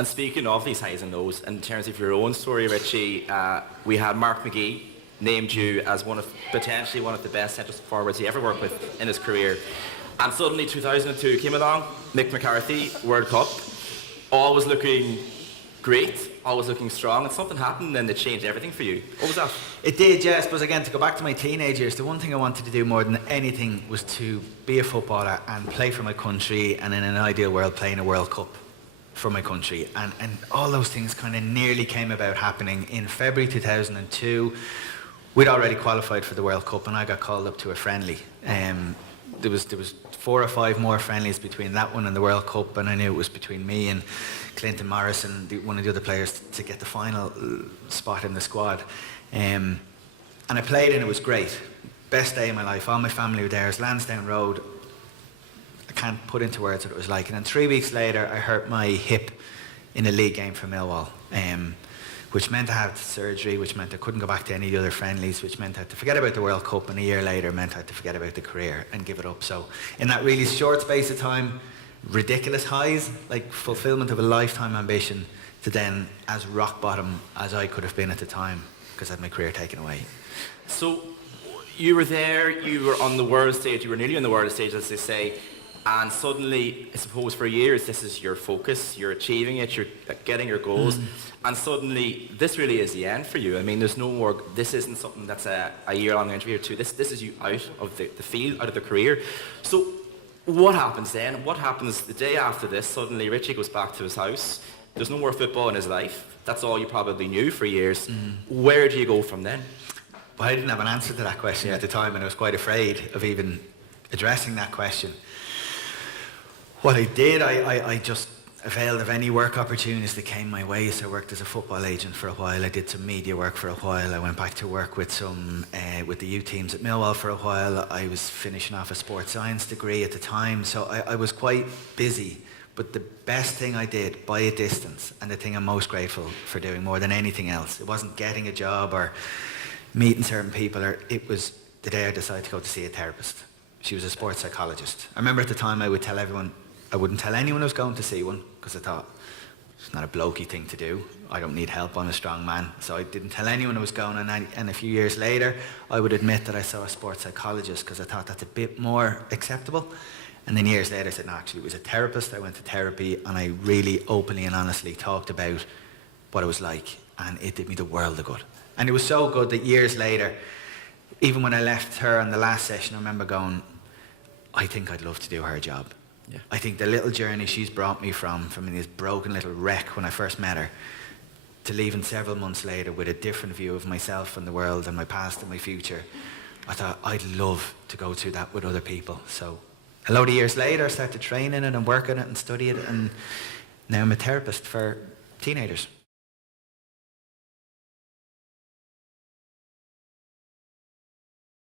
And speaking of these highs and lows, in terms of your own story, Richie, we had Mark McGee named you as potentially one of the best centre forwards he ever worked with in his career. And suddenly 2002 came along, Mick McCarthy, World Cup, always looking great, always looking strong, and something happened and it changed everything for you. What was that? It did, yes, but again, to go back to my teenage years, the one thing I wanted to do more than anything was to be a footballer and play for my country, and in an ideal world, play in a World Cup for my country. And all those things kind of nearly came about happening. In February 2002, we'd already qualified for the World Cup, and I got called up to a friendly. There was 4 or 5 more friendlies between that one and the World Cup, and I knew it was between me and Clinton Morrison, one of the other players, to get the final spot in the squad. And I played, and it was great. Best day of my life. All my family were there. It was Lansdowne Road. I can't put into words what it was like. And then 3 weeks later, I hurt my hip in a league game for Millwall, which meant I had surgery, which meant I couldn't go back to any of the other friendlies, which meant I had to forget about the World Cup, and a year later meant I had to forget about the career and give it up. So in that really short space of time, ridiculous highs, like fulfillment of a lifetime ambition, to then as rock bottom as I could have been at the time, because I had my career taken away. So you were there, you were on the world stage, you were nearly on the world stage, as they say, and suddenly, I suppose for years, this is your focus, you're achieving it, you're getting your goals, and suddenly, this really is the end for you. I mean, there's no more, this isn't something that's a year-long interview or two, this is you out of the field, out of the career. So what happens then? What happens the day after this? Suddenly Richie goes back to his house, there's no more football in his life, that's all you probably knew for years. Where do you go from then? Well, I didn't have an answer to that question at the time, and I was quite afraid of even addressing that question. What I did, I just availed of any work opportunities that came my way. So I worked as a football agent for a while. I did some media work for a while. I went back to work with with the youth teams at Millwall for a while. I was finishing off a sports science degree at the time, so I was quite busy. But the best thing I did by a distance, and the thing I'm most grateful for doing more than anything else, it wasn't getting a job or meeting certain people, it was the day I decided to go to see a therapist. She was a sports psychologist. I remember at the time I would tell everyone, I wouldn't tell anyone I was going to see one, because I thought, it's not a blokey thing to do. I don't need help, I'm a strong man. So I didn't tell anyone I was going, and a few years later, I would admit that I saw a sports psychologist, because I thought that's a bit more acceptable. And then years later I said, no, actually it was a therapist. I went to therapy, and I really openly and honestly talked about what it was like, and it did me the world of good. And it was so good that years later, even when I left her on the last session, I remember going, I think I'd love to do her job. Yeah. I think the little journey she's brought me from this broken little wreck when I first met her, to leaving several months later with a different view of myself and the world and my past and my future, I thought I'd love to go through that with other people. So a load of years later, I started training it and working it and studying it, and now I'm a therapist for teenagers.